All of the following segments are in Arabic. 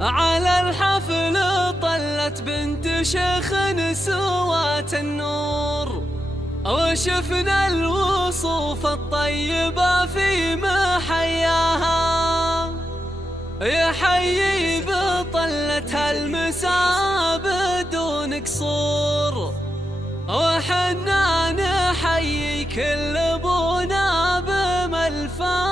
على الحفل طلت بنت شيخ سوات النور، وشفنا الوصوف الطيبة في محياها، يحيي بطلتها المساء بدون قصور، وحنا نحيي كل ابونا بملفاها.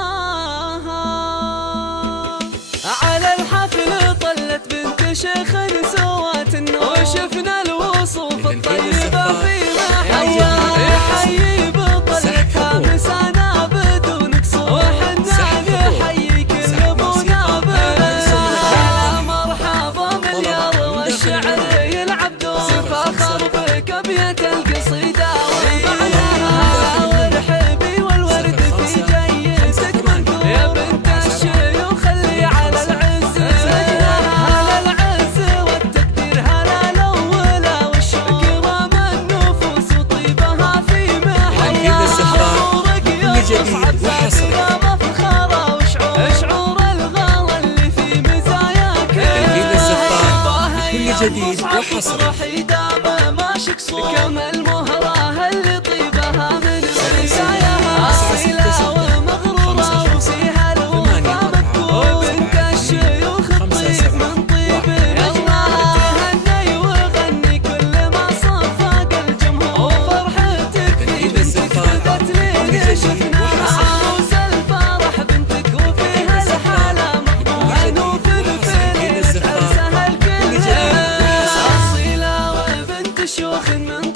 على الحفل طلت بنت شيخ سوات النور، وشفنا الوصوف الطيبة في محياها، يحيي بطلتها مسانا بدون قصور، وحنا نحيي كل ابونا بملفاها. مرحبا مليار والشعر يلعب دور، فخر بك ابيات القصيدة ومعناها، والحبي والورد في جيتك منثور، يا بنت الشيوخ اللي على العز على العز والتقدير هلا الاولى والشوق، كرام النفوس وطيبها في محياها، حضورك يصعد ذاكرة مفخرة، وشعور الغلا اللي في مزاياك، كل جديد وحصري.